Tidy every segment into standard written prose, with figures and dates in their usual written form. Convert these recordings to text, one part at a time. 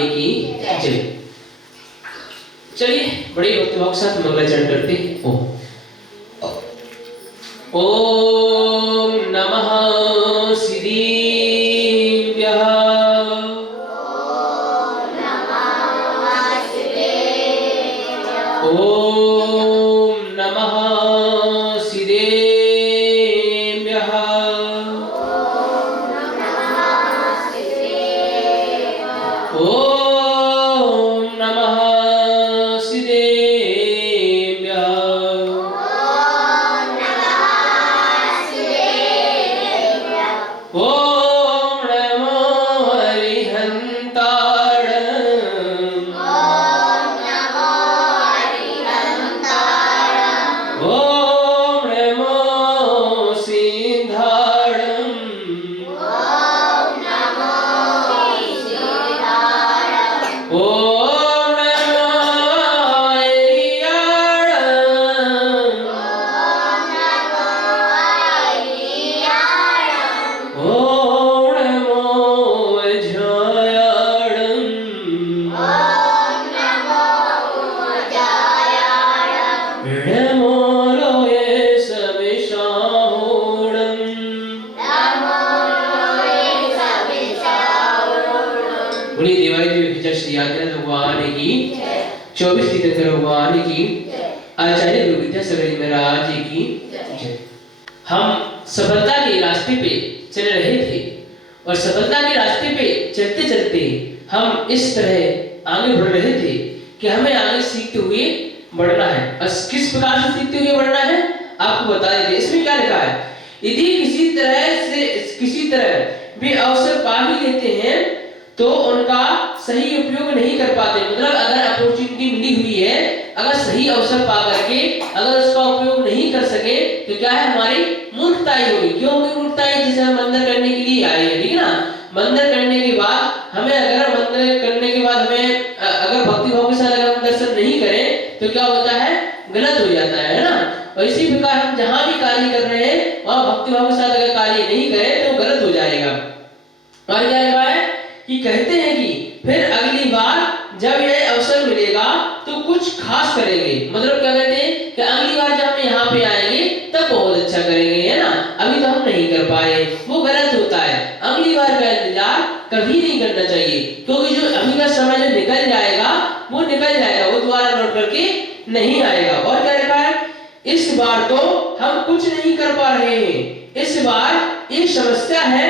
भगवान की जय। चलिए बड़ी भक्तिभाव के साथ मंगलाचरण करते हैं। ओम नमः श्रीभ्यः। ओम नमः श्रीभ्यः। ओम नमः श्रीभ्यः। ओम नमो हरिहन्ताणम्। ओम नमो सिंहाणम्। ओम नमो हरियाणम्। ओम नमो जयाणम्। नमो लोये सविशाहोणम्। बोलिए देवादिदेव विजय श्री आदिनाथ भगवान की 24 तीर्थंकर भगवान की आचार्य गुरु विद्यासागर जी महाराज की जय। हम सफलता के रास्ते पे चल रहे थे और सफलता के रास्ते पे चलते चलते हम इस तरह आगे बढ़ रहे थे कि हमें आगे सीखते हुए बढ़ना है। और किस प्रकार से सीखते हुए बढ़ना है आपको बता देते। इसमें क्या लिखा है, यदि किसी तरह भी अवसर पा भी लेते हैं तो उनका सही उपयोग नहीं कर पाते। मतलब अगर अपॉर्चुनिटी मिली हुई है, अगर सही अवसर पा करके अगर उसका उपयोग नहीं कर सके तो क्या है, हमारी मूर्खताई होगी। क्यों होगी मूर्खताई? जैसे हम मंदिर करने के लिए आए हैं, ठीक है ना। मंदिर करने के बाद हमें अगर अगर भक्ति भाव के साथ अगर हम दर्शन नहीं करें तो क्या होता है, गलत हो जाता है ना। और इसी प्रकार हम जहां भी कार्य कर रहे हैं वहां भक्ति भाव के साथ अगर कार्य नहीं करें तो गलत हो जाएगा। और क्या लिखा है कि कहते हैं कि फिर अगली बार जब यह अवसर मिलेगा तो कुछ खास करेंगे। मतलब क्या कहते हैं कि अगली बार जब हम यहाँ पे आएंगे तब बहुत अच्छा करेंगे, है ना। अभी तो हम नहीं कर पाए, वो गलत होता है। अगली बार का इंतजार कभी नहीं करना चाहिए, क्योंकि जो अभी का समय जो निकल जाएगा वो निकल जाएगा, वो दोबारा लौट करके नहीं आएगा। और क्या लिखा है, इस बार तो हम कुछ नहीं कर पा रहे हैं, इस बार एक समस्या है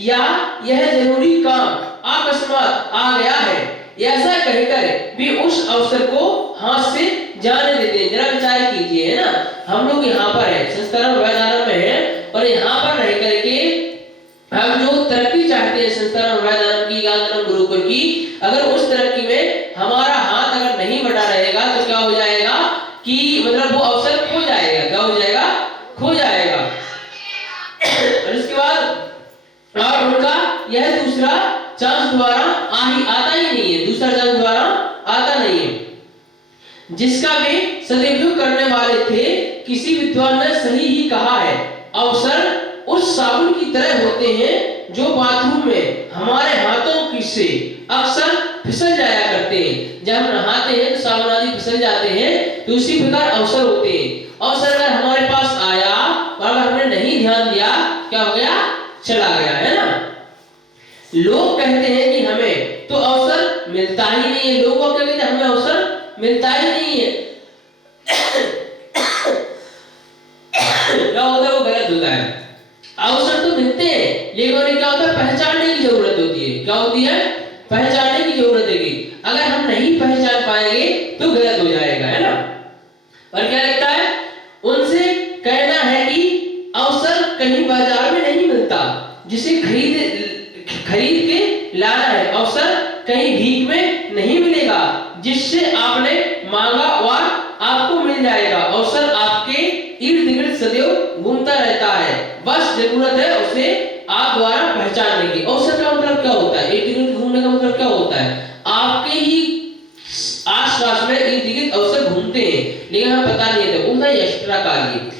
या यह जरूरी काम अकस्मात आ गया है, ऐसा कहकर भी उस अवसर को हाथ से जाने देते हैं। जरा विचार कीजिए, है ना। हम लोग यहाँ पर है, संस्कार वैदान में है, और यहाँ पर रह करके हम जो तरक्की चाहते हैं संस्कार वैदान की, ज्ञानदान गुरुकुल की, अगर उस तरक्की में हमारा हाथ अगर नहीं बढ़ा रहेगा तो क्या हो जाएगा कि मतलब वो अवसर खो जाएगा। क्या हो जाएगा? खो जाएगा। और इसके बाद और उनका यह दूसरा चांस दोबारा आता ही नहीं है, दूसरा चांस दोबारा आता नहीं है, जिसका वे सदुपयोग करने वाले थे। किसी विद्वान ने सही ही कहा है, अवसर उस साबुन की तरह होते हैं जो बाथरूम में हमारे हाथों की से अक्सर फिसल जाया करते हैं। जब हम नहाते हैं तो साबुन आदि फिसल जाते हैं, तो उसी प्रकार अवसर होते हैं। अवसर अगर हमारे पास आया और अगर हमने नहीं ध्यान दिया, क्या हो गया? चला गया, है ना। लोग कहते हैं कि हमें तो अवसर मिलता ही नहीं है। लोगों को कहते हैं हमें अवसर मिलता ही नहीं है। क्या होता है? वो गलत होता है। अवसर तो मिलते हैं, लेकिन उन्हें क्या होता है, पहचानने की जरूरत होती है। क्या होती है? पहचानने की जरूरत है। अगर हम नहीं पहचान पाएंगे तो गलत हो जाएगा, है ना। और क्या लगता है, उनसे कहना है कि अवसर कहीं बाजार में नहीं मिलता, जिसे खरीद के लाना है। अवसर कहीं भीख में नहीं मिलेगा, जिससे आपने मांगा और आपको मिल जाएगा। अवसर आपके इर्द गिर्द सदैव घूमता रहता है, बस जरूरत है उसे आप द्वारा पहचानने की। अवसर का मतलब क्या होता है? इर्द गिर्द घूमने का मतलब क्या होता है? आपके ही आसपास में इर्द गिर्द अवसर घूमते हैं, लेकिन हमें पता नहीं है। उनका एक्स्ट्रा कार्य।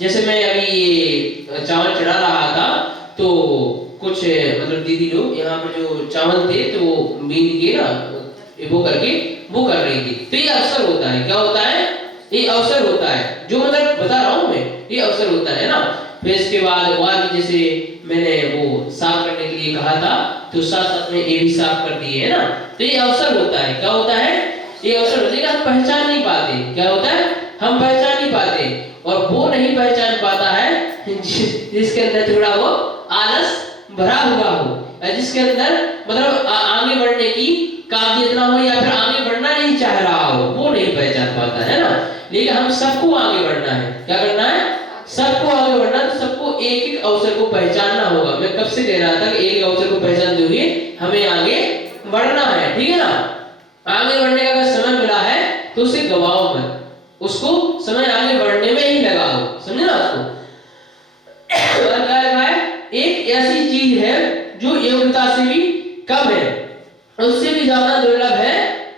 जैसे मैं अभी ये चावल चढ़ा रहा था तो कुछ मतलब मतलब दीदी लोग यहाँ पर जो चावल थे तो वो बीन के ना वो करके वो कर रही थी। तो ये अवसर होता है, क्या होता है, ये अवसर होता है, जो मतलब बता रहा हूँ मैं, ये अवसर होता है ना। फिर इसके बाद वहाँ की जैसे मैंने वो साफ करने के लिए कहा था तो साथ साथ में ये भी साफ कर दिए है ना। तो ये अवसर होता है, क्या होता है, ये अवसर होता है कि हम पहचान नहीं पाते, क्या होता है, हम पहचान नहीं पाते। और वो नहीं पहचान पाता है जिसके अंदर थोड़ा वो आलस भरा हुआ हो, जिसके अंदर मतलब आगे बढ़ने की काबिलियत ना हो या फिर आगे बढ़ना नहीं चाह रहा हो, वो नहीं पहचान पाता है ना। लेकिन हम सबको आगे बढ़ना है, क्या करना है, सबको आगे बढ़ना, तो सबको एक एक अवसर को पहचानना होगा। मैं कब से कह रहा था कि एक अवसर को पहचानते हुए हमें आगे बढ़ना है, ठीक है ना। आगे बढ़ने का अगर समय मिला है तो उसे गवाओ मत, उसको समय आगे बढ़ने में ही लगाओ, समझे ना उसको। और क्या लिखा है, एक ऐसी चीज है जो योग्यता से भी कम है, उससे भी ज्यादा दुर्लभ है,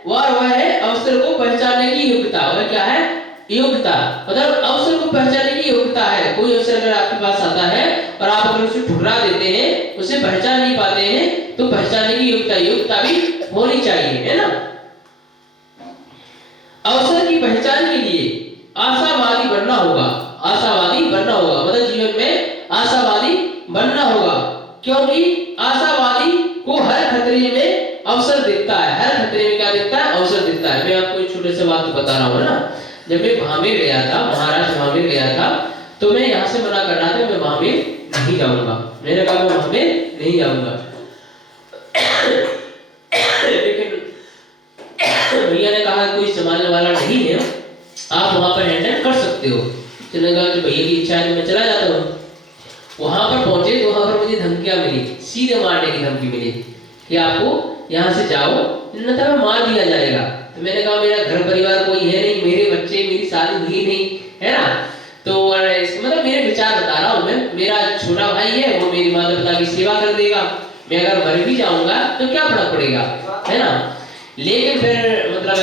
वह है अवसर को पहचानने की योग्यता। वह क्या है, योग्यता, मतलब अवसर को पहचानने की योग्यता है। कोई अवसर अगर आपके पास आता है और आप अगर उसे ठुकरा देते हैं, उसे पहचान नहीं पाते हैं, तो पहचानने की योग्यता भी होनी चाहिए, है ना। अवसर की पहचान के लिए आशावादी बनना होगा, आशावादी बनना होगा, मतलब जीवन में आशावादी बनना होगा, क्योंकि आशावादी को हर खतरे में अवसर दिखता है। हर खतरे में क्या दिखता है, अवसर दिखता है। मैं आपको एक छोटे से बात बता रहा हूँ ना, जब मैं भामेर गया था, महाराष्ट्र भामेर गया था, तो मैं यहाँ से मना कर रहा था मैं भामेर नहीं जाऊंगा, मैंने कहा मैं भामेर नहीं जाऊंगा। लेकिन भैया ने कहा कोई संभालने वाला नहीं है, आप वहां पर हैंडल कर सकते हो। तो मैंने कहा जो भैया की इच्छा है तो मैं चला जाता हूँ। वहां पर पहुंचे तो वहां पर मुझे धमकियां मिली, सीधे मारने की धमकी मिली कि आपको यहाँ से जाओ अन्यथा मार दिया जाएगा। तो मैंने कहा मेरा घर परिवार कोई है नहीं, मेरे बच्चे, मेरी शादी हुई नहीं है ना। तो मतलब मेरे विचार बता रहा हूँ मैं, मेरा छोटा भाई है वो मेरी माता पिता की सेवा कर देगा, मैं अगर मर भी जाऊंगा तो क्या फर्क पड़ेगा, है ना। लेकिन फिर मतलब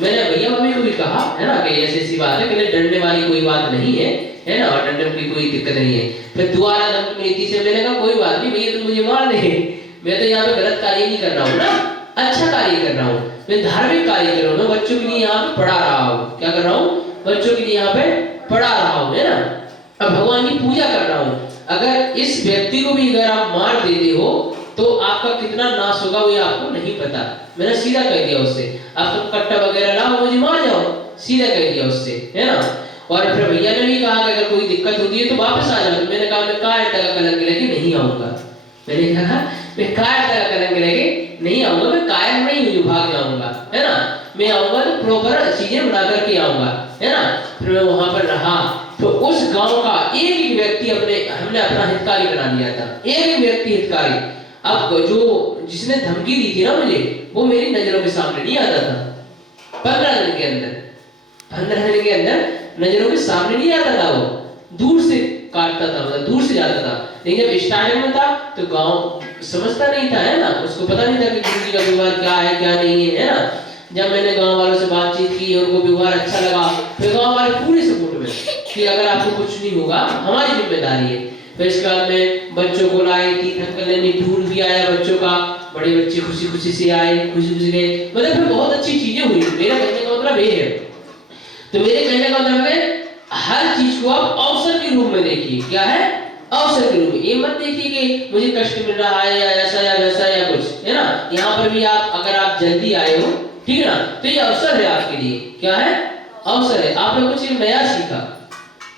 मैंने भैया मम्मी को भी कहा है ना कि ऐसी ऐसी बात है, कि डरने वाली कोई बात नहीं है ना, और डरने की कोई दिक्कत नहीं है। फिर दोबारा धमकी मिली थी, मैंने कहा कोई बात नहीं भैया, तुम मुझे मार दे, मैं तो यहाँ पे गलत कार्य नहीं कर रहा हूँ ना, अच्छा कार्य कर रहा हूँ, मैं धार्मिक कार्य कर रहा हूँ, मैं बच्चों के लिए यहाँ पे पढ़ा रहा हूँ, क्या कर रहा हूँ, बच्चों के लिए यहाँ पे पढ़ा रहा हूँ, है ना, अब भगवान की पूजा कर रहा हूँ। अगर इस व्यक्ति को भी अगर आप मार देते हो तो आपका कितना नाश होगा वो आपको नहीं पता। मैंने सीधा कह दिया उससे, आप तो कट्टा वगैरह लाओ मुझे मार जाओ, सीधा कह दिया उससे, है ना। और फिर भैया ने भी कहा कि अगर कोई दिक्कत होती है तो वापस आ जाओ। तो मैंने कहा मैं कायरता का कलंक लेके नहीं आऊंगा, मैंने कहा मैं कायरता का कलंक लेके नहीं आऊंगा, मैं कायर नहीं हूँ भाग जाऊंगा, है ना। मैं आऊंगा तो प्रॉपर चीजें बना करके आऊंगा, है ना। फिर मैं वहां पर रहा तो उस गांव का एक एक व्यक्ति हमने अपना हितकारी बना लिया था, एक एक व्यक्ति हितकारी। अब जो जिसने धमकी दी थी ना मुझे, वो मेरी नजरों के सामने नहीं आता था। 15 दिन के अंदर, 15 दिन के अंदर नजरों के सामने नहीं आता था, वो दूर से काटता था, मतलब दूर से जाता था। लेकिन जब स्टार्टिंग में था तो गांव समझता नहीं था, है ना, उसको पता नहीं था कि गुरु जी का व्यवहार क्या है क्या नहीं है ना। जब मैंने गांव वालों से बातचीत की और उनको व्यवहार अच्छा लगा, फिर गांव वाले पूरे सपोर्ट में कि अगर आपको कुछ नहीं होगा हमारी जिम्मेदारी है। फिर इसके बाद में बच्चों को लाए, 3 अंकल ने टूर भी आया बच्चों का, बड़े बच्चे खुशी खुशी से आए, खुशी खुशी गए, मतलब फिर बहुत अच्छी चीजें हुई। मेरा कहने का मतलब ये है, तो मेरे कहने का मतलब है हर चीज को आप अवसर के रूप में देखिए, क्या है, अवसर के रूप में। ये मत देखिए कि मुझे कष्ट मिल रहा है या ऐसा या वैसा या कुछ, है ना। यहाँ पर भी आप अगर आप जल्दी आए हो, ठीक है ना, तो ये अवसर है आपके लिए, क्या है, अवसर है। आपने कुछ नया सीखा,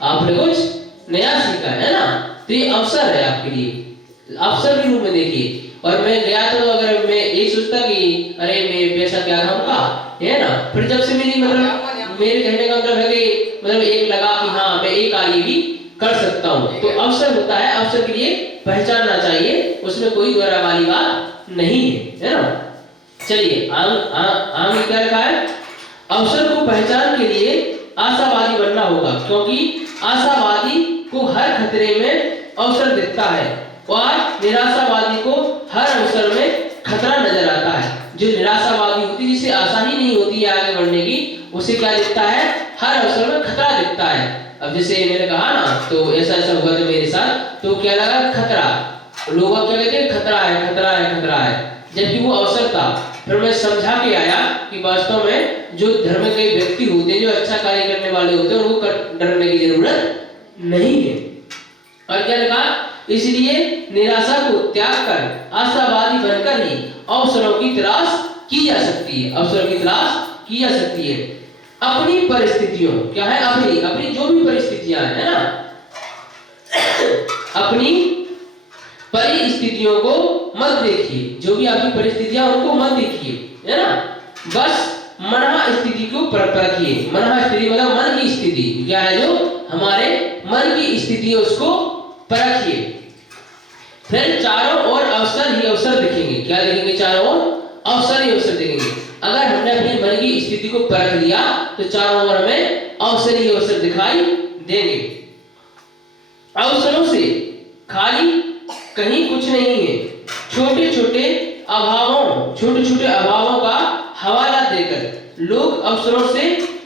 आपने कुछ नया सीखा, है ना, तो ये अवसर है आपके लिए, अवसर के रूप में देखिए। और मैं गया तो अगर मैं ये सोचता कि अरे मैं पैसा क्या खाऊंगा, है ना, फिर जब से मेरी मतलब मेरे कहने का मतलब है कि मतलब एक लगा कि हाँ मैं एक कार्य भी कर सकता हूँ, तो अवसर होता है, अवसर के लिए पहचानना चाहिए, उसमें कोई दोहरा वाली बात नहीं है ना। चलिए आगे क्या लिखा है, अवसर को पहचान के लिए आशावादी बनना होगा, क्योंकि आशावादी को हर खतरे में अवसर दिखता है और निराशावादी को हर अवसर में खतरा नजर आता है। जो निराशावादी होती है, जिसे आशा ही नहीं होती है आगे बढ़ने की, उसे क्या दिखता है, हर अवसर में खतरा दिखता है। अब जैसे मैंने कहा ना, तो ऐसा ऐसा हुआ था मेरे साथ, तो क्या लगा, खतरा, लोग क्या कहते हैं, खतरा है, खतरा है, खतरा है, जबकि वो अवसर था। फिर मैं समझा के आया कि वास्तव में जो धर्म के व्यक्ति होते हैं, जो अच्छा कार्य करने वाले होते हैं, उनको डरने की जरूरत नहीं है। और क्या लिखा, इसलिए निराशा को त्याग कर आशावादी बनकर ही अवसरों की तलाश की जा सकती है, अवसरों की तलाश की जा सकती है। अपनी परिस्थितियों, क्या है, अपनी अपनी जो भी परिस्थितियां है ना, अपनी परिस्थितियों को मत देखिए, जो भी आपकी परिस्थितियां उनको मत देखिए, है ना, बस मनहा स्थिति को परखिए। मनहा स्थिति मतलब मन की स्थिति, क्या है, जो हमारे मन की स्थिति है उसको परखिए। फिर चारों ओर अवसर ही अवसर दिखेंगे। क्या दिखेंगे? चारों ओर अवसर ही अवसर दिखेंगे। अगर हमने अपनी मन की स्थिति को परख लिया तो चारों ओर हमें अवसर ही अवसर दिखाई देंगे। अवसरों से खाली कहीं कुछ नहीं है। छोटे छोटे अभावों का हवाला देकर लोग अवसरों से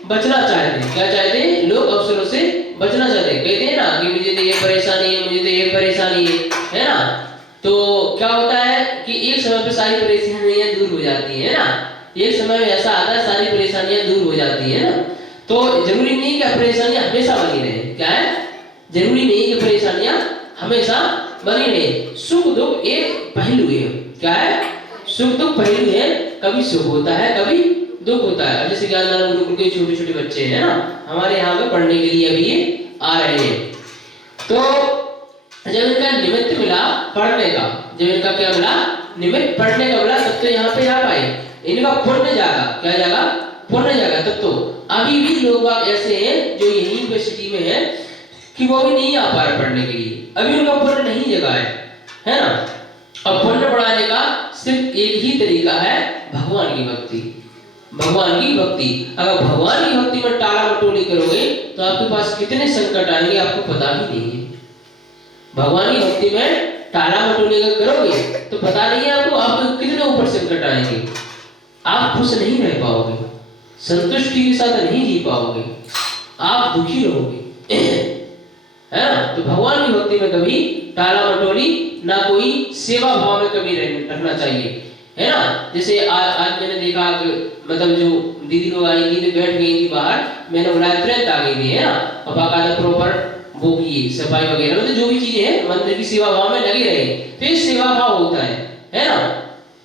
बचना चाहते हैं। क्या चाहते हैं? लोग अवसरों से बचना चाहते हैं। कहते हैं ना कि मुझे तो ये परेशानी है, मुझे तो ये परेशानी है ना। तो क्या होता है कि एक समय पे सारी परेशानियां दूर हो जाती है ना। एक समय में ऐसा आता है सारी परेशानियां दूर हो जाती है ना। तो जरूरी नहीं कि परेशानियां हमेशा बनी रहे। क्या है? जरूरी नहीं कि परेशानियां हमेशा बनी रहे। सुख दुख एक पहलू है। क्या है? सुख दुख पहलू है। कभी सुख होता है, कभी दुख होता है। जैसे ज्ञानदान गुरुकुल के छोटे छोटे बच्चे हैं ना, हमारे यहाँ पे पढ़ने के लिए अभी ये आ रहे हैं। तो जब इनका निमित्त मिला पढ़ने का, जब इनका क्या मिला? निमित्त पढ़ने का मिला, तब तो यहाँ पे आ पाए। इनका पुण्य जागा। क्या जागा? पुण्य जागा। तब तो अभी भी लोग ऐसे हैं जो यही यूनिवर्सिटी में है कि वो भी नहीं आ पा रहे पढ़ने के लिए। अभी उनका पुण्य नहीं जगा है ना। और पुण्य बढ़ाने का सिर्फ एक ही तरीका है, भगवान की भक्ति। भगवान की भक्ति। अगर भगवान की भक्ति में टाला मटोली करोगे तो आपके पास कितने संकट आएंगे आपको पता ही नहीं है। भगवान की भक्ति में टाला मटोली करोगे तो पता नहीं है आपको कितने ऊपर संकट आएंगे। आप खुश नहीं रह पाओगे, संतुष्टि के साथ नहीं जी पाओगे, आप दुखी रहोगे, है ना। तो भगवान की भक्ति में कभी टाला मटोली ना, कोई सेवा भाव में कभी रखना चाहिए, है ना। जैसे आज मैंने देखा मतलब जो दीदी लोग आई थी तो बैठ गई थी बाहर, मैंने बुलाया तुरंत आ गई थी, है ना। और बाकायदा प्रॉपर वो की सफाई वगैरह, मतलब जो भी चीजें हैं मंदिर की सेवा भाव में लगे रहे। तो ये सेवा भाव होता है ना।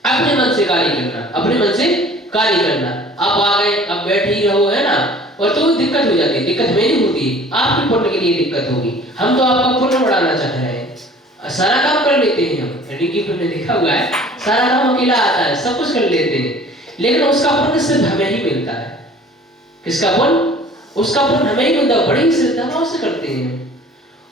अपने मन से कार्य करना, अपने मन से कार्य करना। आप आ गए, अब बैठ ही रहो, है ना। और तो दिक्कत हो जाती है। दिक्कत हमें नहीं होती, आपके पुण्य के लिए दिक्कत होगी। हम तो आपका पुण्य बढ़ाना चाह रहे हैं, सारा काम कर लेते हैं हम। रिकी ने देखा हुआ है, सारा काम अकेला आता है, सब कुछ कर लेते हैं, लेकिन उसका पुण्य सिर्फ हमें ही मिलता है। किसका पुण्य? उसका पुण्य हमें ही मिलता है। बड़ी ही श्रद्धा भाव से करते हैं,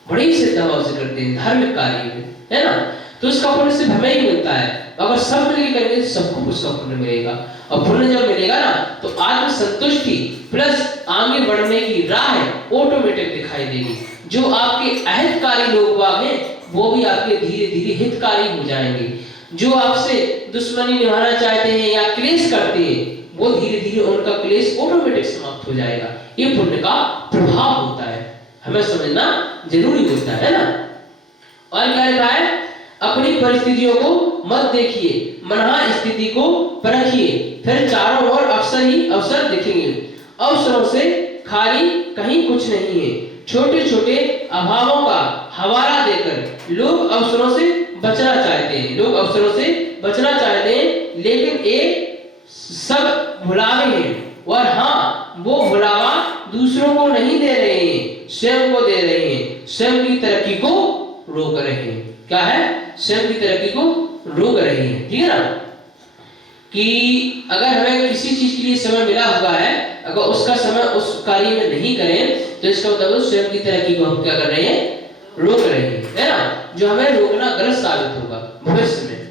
बड़ी ही श्रद्धा भाव से करते हैं धार्मिक कार्य, है ना। तो उसका पुण्य सिर्फ हमें ही मिलता है। अगर सब मिलकर करेंगे तो सबको उसका पुण्य मिलेगा। और पुण्य जब मिलेगा ना तो आत्म संतुष्टि प्लस आगे बढ़ने की राह ऑटोमेटिक दिखाई देगी। जो आपके अहितकारी लोग हैं वो भी आपके धीरे धीरे हितकारी हो जाएंगे। जो आपसे दुश्मनी निभाना चाहते हैं या क्लेश करते हैं वो धीरे धीरे उनका क्लेश ऑटोमेटिक समाप्त हो जाएगा। ये पुण्य का प्रभाव होता है, हमें समझना जरूरी होता है ना। और क्या लिखा है? अपनी परिस्थितियों को मत देखिए, मनहा स्थिति को परखिए, फिर चारों ओर अवसर ही अवसर दिखेंगे। अवसरों से खाली कहीं कुछ नहीं है। छोटे छोटे अभावों का हवाला देकर लोग अवसरों से बचना चाहते हैं, लोग अवसरों से बचना चाहते हैं, लेकिन एक सब भुलावे हैं। और हाँ, वो भुलावा दूसरों को नहीं दे रहे हैं, स्वयं को दे रहे हैं, स्वयं की तरक्की को रोक रहे हैं। क्या है? स्वयं की तरक्की को रोक रहे हैं। ठीक है ना। कि अगर हमें किसी चीज के लिए समय मिला हुआ है, अगर उसका समय उस कार्य में नहीं करें तो इसका मतलब स्वयं की तरक्की को हम क्या कर रहे हैं? रोक रहे हैं, है ना। जो हमें रोकना गलत साबित होगा भविष्य में।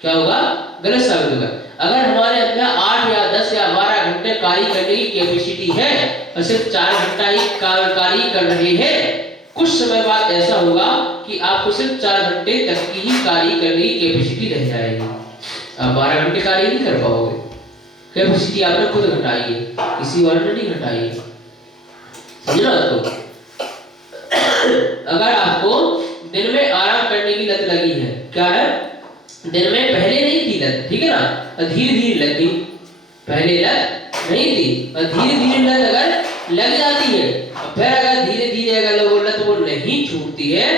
क्या होगा? गलत साबित होगा। अगर हमारे अंदर 8 या 10 या 12 घंटे कार्य करने की कैपेसिटी है और सिर्फ 4 घंटा ही कार्य कर रहे हैं, कुछ समय बाद ऐसा होगा कि आपको सिर्फ 4 घंटे तक की ही कार्य करने की कैपेसिटी रह जाएगी। आप 12 घंटे कार्य नहीं कर पाओगे। कैपेसिटी आपने खुद घटाई है, किसी और ने नहीं घटाई है। समझना आपको। अगर आपको दिन में आराम करने की लत लगी है क्या है, दिन में पहले नहीं थी लत, ठीक है ना, और धीरे धीरे लग गई। पहले लत नहीं थी और धीरे धीरे लत अगर लग जाती है, और फिर अगर धीरे धीरे अगर वो लत वो नहीं छूटती है,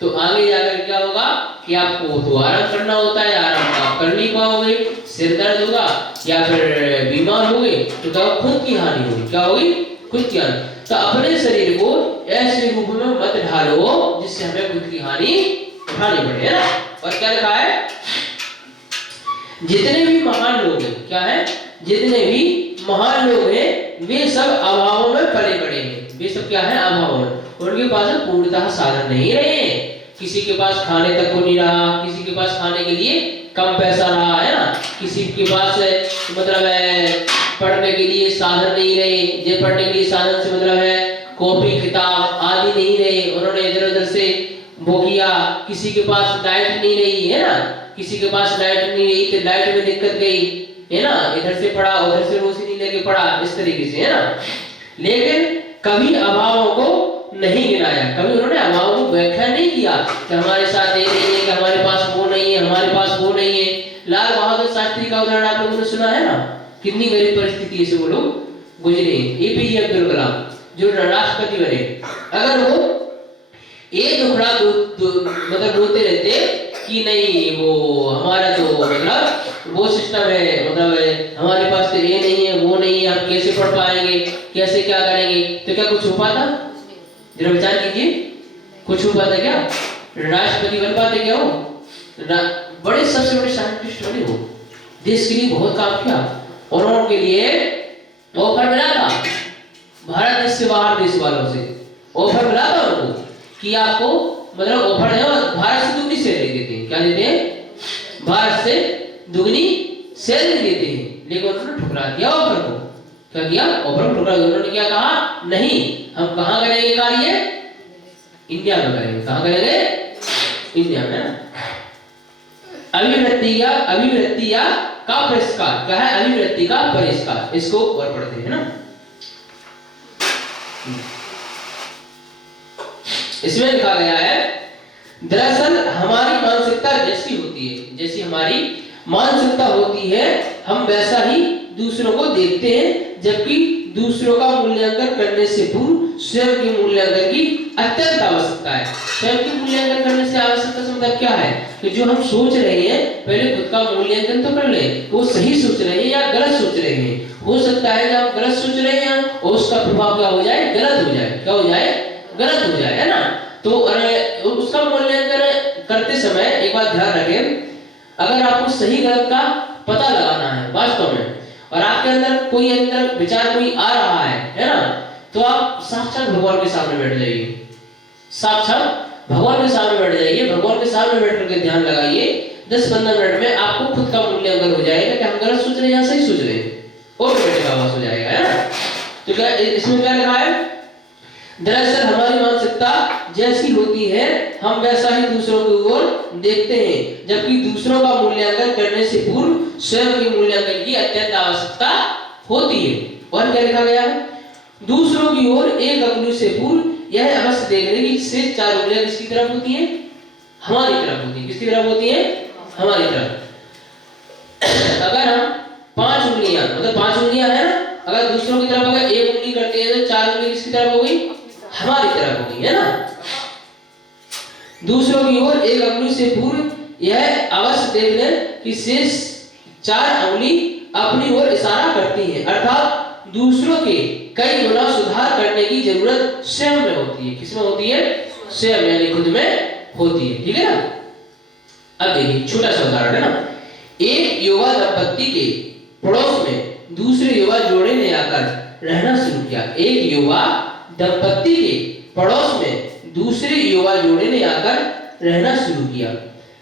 तो आगे जाकर क्या होगा कि आपको तो आराम करना होता है, आराम आप कर नहीं पाओगे, सिर दर्द होगा या फिर बीमार हो गए तो क्या खुद की हानि होगी। क्या होगी? खुद की हानि। तो अपने शरीर को ऐसे रूप में मत ढालो जिससे हमें खुद की हानि उठानी पड़े, है ना। और क्या लिखा है, जितने भी महान लोग हैं, क्या है, जितने भी महान लोग हैं वे सब अभावों में पले पड़े हैं। वे सब क्या है? अभावों में। उनके पास पूर्णतः साधन नहीं रहे, किसी के पास खाने तक को नहीं रहा, किसी के पास खाने के लिए कम पैसा रहा, है ना, किसी के पास मतलब है पढ़ने के लिए साधन नहीं रहे, ये पढ़ने के लिए साधन से मतलब है कॉपी किताब आदि नहीं रहे, उन्होंने इधर उधर से वो किया, किसी के पास लाइट नहीं रही, है ना, किसी के पास लाइट नहीं रही तो लाइट में दिक्कत गई, है ना, इधर से पढ़ा उधर से रोशनी लेके पढ़ा, इस तरीके से, है ना। लेकिन कभी अभावों को नहीं गिनाया, कभी उन्होंने अभावों को व्याख्या नहीं किया कि हमारे साथ ये नहीं है, कि हमारे पास वो नहीं है, हमारे पास वो नहीं है। लाल बहादुर शास्त्री का उदाहरण आप लोगों ने सुना है ना, कितनी गरीब परिस्थिति से वो लोग गुजरे। एपीजे अब्दुल कलाम जो राष्ट्रपति बने, अगर वो एक दुखड़ा मतलब रोते रहते कि नहीं वो हमारा तो मतलब वो सिस्टम है, मतलब हमारे पास तो ये नहीं है वो नहीं है, हम कैसे पढ़ पाएंगे, कैसे क्या करेंगे, तो क्या कुछ हो पाता? जरा विचार कीजिए, कुछ हो पाता क्या? राष्ट्रपति बन पाते क्या हो? बड़े सबसे बड़े साइंटिस्ट बने वो, देश के लिए बहुत काम किया, और उनके लिए ऑफर मिला था भारत देश से बाहर देश वालों से, ऑफर मिला था उनको कि आपको मतलब ऑफर है भारत से दुगनी सैलरी देते हैं। क्या देते हैं? भारत से दुगनी सैलरी देते हैं। लेकिन उन्होंने ठुकरा दिया ऑफर को। क्या किया? ऑफर को ठुकरा दिया। उन्होंने क्या कहा? नहीं, हम कहां करेंगे कार्य? इंडिया में करेंगे। कहां करेंगे? इंडिया में। अभिव्यक्ति का परिष्कार। क्या है? अभिव्यक्ति का परिष्कार। इसको और पढ़ते हैं ना, इसमें लिखा गया है, दरअसल हमारी मानसिकता जैसी होती है, जैसी हमारी मानसिकता होती है हम वैसा ही दूसरों को देखते हैं, जबकि दूसरों का मूल्यांकन करने से पूर्व स्वयं के मूल्यांकन की अत्यंत आवश्यकता है। स्वयं के मूल्यांकन करने से आवश्यकता से मतलब क्या है कि जो हम सोच रहे हैं पहले खुद का मूल्यांकन तो कर ले, वो सही सोच रहे हैं या गलत सोच रहे हैं। हो सकता है कि आप गलत सोच रहे हैं और उसका प्रभाव क्या हो जाए? गलत हो जाए। क्या हो जाए? गलत हो जाए, है ना। तो उसका मूल्यांकन करते समय एक बात ध्यान रखें, अगर आपको सही गलत का पता लगाना है वास्तव में, और आपके अंदर कोई अंदर विचार कोई आ रहा है ना, तो आप साक्षात भगवान के सामने बैठ जाइए, साक्षात भगवान के सामने बैठ जाइए, भगवान के सामने बैठ करके ध्यान लगाइए। 10-15 मिनट में आपको खुद का मूल्यांकन हो जाएगा कि हम गलत सोच रहे हैं या सही सोच रहे हैं, ऑटोमेटिक आवाज हो जाएगा, है ना। तो क्या इसमें क्या लिखा है? दरअसल हमारी मानसिकता जैसी होती है हम वैसा ही दूसरों की ओर देखते हैं, जबकि दूसरों का मूल्यांकन करने से पूर्व स्वयं के मूल्यांकन की अत्यंत आवश्यकता होती है। और क्या लिखा गया है? दूसरों की ओर एक अंगुली से पूर्व यह अवश्य देख लें कि शेष 4 उंगलियां किसकी तरफ होती हैं? हमारी तरफ होती हैं। किसकी तरफ होती हैं? हमारी तरफ। अगर हम 5 उंगलियां मतलब 5 उंगलियां है ना, अगर दूसरों की तरफ अगर एक उंगली करते हैं तो 4 उंगली किसकी तरफ हो गई? हमारी तरफ हो गई, है ना। दूसरों की ओर एक अंगुली से पूर्व यह अवश्य देख लें कि शेष 4 उंगली अपनी ओर इशारा करती हैं, अर्थात दूसरों के कई गुना सुधार करने की जरूरत स्वयं में होती है। किसमें होती है? स्वयं, यानी खुद में होती है, ठीक है ना। अब देखिए छोटा सा उदाहरण है ना, एक युवा दंपत्ति के पड़ोस में दूसरे युवा जोड़े ने आकर रहना शुरू किया। एक युवा दंपत्ति के पड़ोस में दूसरे युवा जोड़े ने आकर रहना शुरू किया।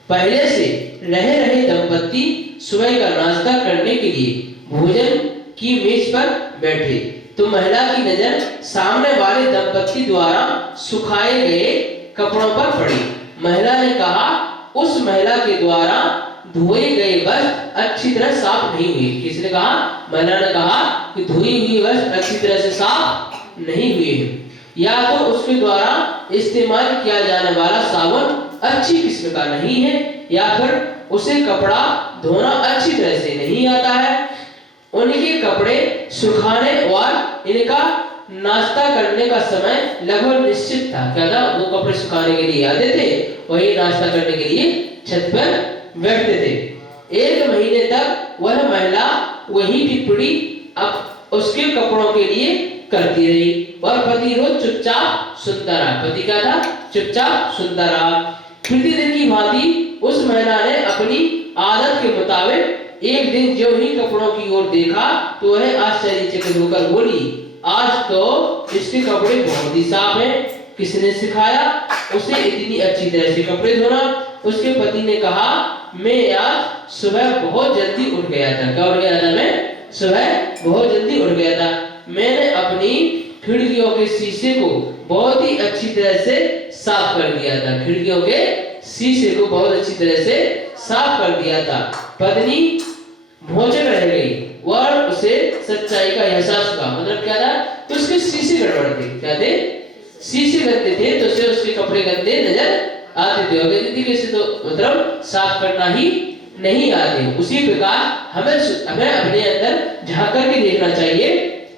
पहले से रहे दंपत्ति सुबह का नाश्ता करने के लिए भोजन की मेज पर बैठे तो महिला की नजर सामने वाले दंपत्ति द्वारा सुखाए गए कपड़ों पर पड़ी। महिला ने कहा उस महिला के द्वारा धोए गए वस्त्र अच्छी तरह साफ नहीं हुए। किसने कहा? महिला ने कहा कि धोई हुई वस्त्र अच्छी तरह से साफ नहीं हुए हैं, या तो उसके द्वारा इस्तेमाल किया जाने वाला साबुन अच्छी किस्म का नहीं है, या फिर उसे कपड़ा धोना अच्छी तरह से नहीं आता है। उनके कपड़े सुखाने और इनका नाश्ता करने का समय लगभग निश्चित था। क्या था? वो कपड़े सुखाने के लिए आते थे, वही नाश्ता करने के लिए छत पर बैठते थे। 1 महीने तक वह महिला वही टिप्पणी अब उसके कपड़ों के लिए करती रही और पति रोज चुपचाप सुनता रहा। पति क्या था? चुपचाप सुनता रहा। प्रतिदिन की भांति उस महिला ने अपनी आदत के मुताबिक एक दिन जो ही कपड़ों की ओर देखा तो वह आश्चर्यचकित होकर बोली, आज तो इसके कपड़े बहुत ही साफ हैं। किसने सिखाया उसे इतनी अच्छी तरह से कपड़े धोना? उसके पति ने कहा, मैं आज सुबह बहुत जल्दी उठ गया था। क्या उठ गया था? मैं सुबह बहुत जल्दी उठ गया था। मैंने अपनी खिड़कियों के शीशे को बहुत ही अच्छी तरह से साफ कर दिया था। खिड़कियों के शीशे को बहुत अच्छी तरह से साफ कर दिया था। पत्नी भौचक रह गई और उसे सच्चाई का एहसास हुआ। मतलब क्या था? तो उसके शीशे गड़बड़ थे। क्या थे? शीशे गंदे थे तो उसे उसके कपड़े गंदे नजर आते थे। अगर तरीके से तो मतलब साफ करना ही नहीं आते। उसी प्रकार हमें अपने अंदर झांक करके देखना चाहिए,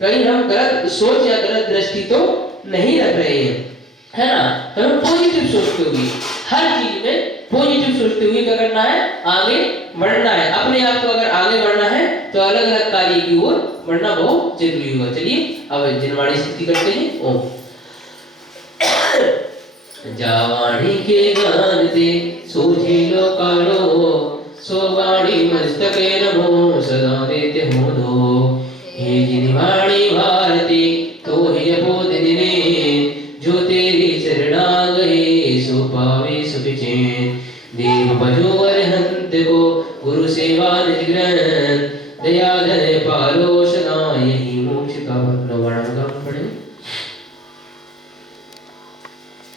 कहीं हम गलत सोच या गलत दृष्टि तो नहीं रख रहे हैं, है ना? हमें पॉजिटिव सोचते हुए, हर चीज में पॉजिटिव सोचते हुए क्या करना है? आगे बढ़ना है। अपने आप को अगर आगे बढ़ना है तो अलग अलग कार्य की ओर बढ़ना बहुत जरूरी होगा। चलिए अब जिनवाणी स्थिति करते हैं। ओम जावाणी के गान ते सोझे लो कालो, सोवाणी मस्तके नमो सदा देते हो दो। हे जिनवाणी भारती तो ही अबोध दिने, जो तेरी चरणा गए सो पावे सुख चैन। देव भजो अरहंत को गुरु सेवा निज ग्रहण, दया धन पालो सदा यही मोक्ष का। नवाणागम पढ़े।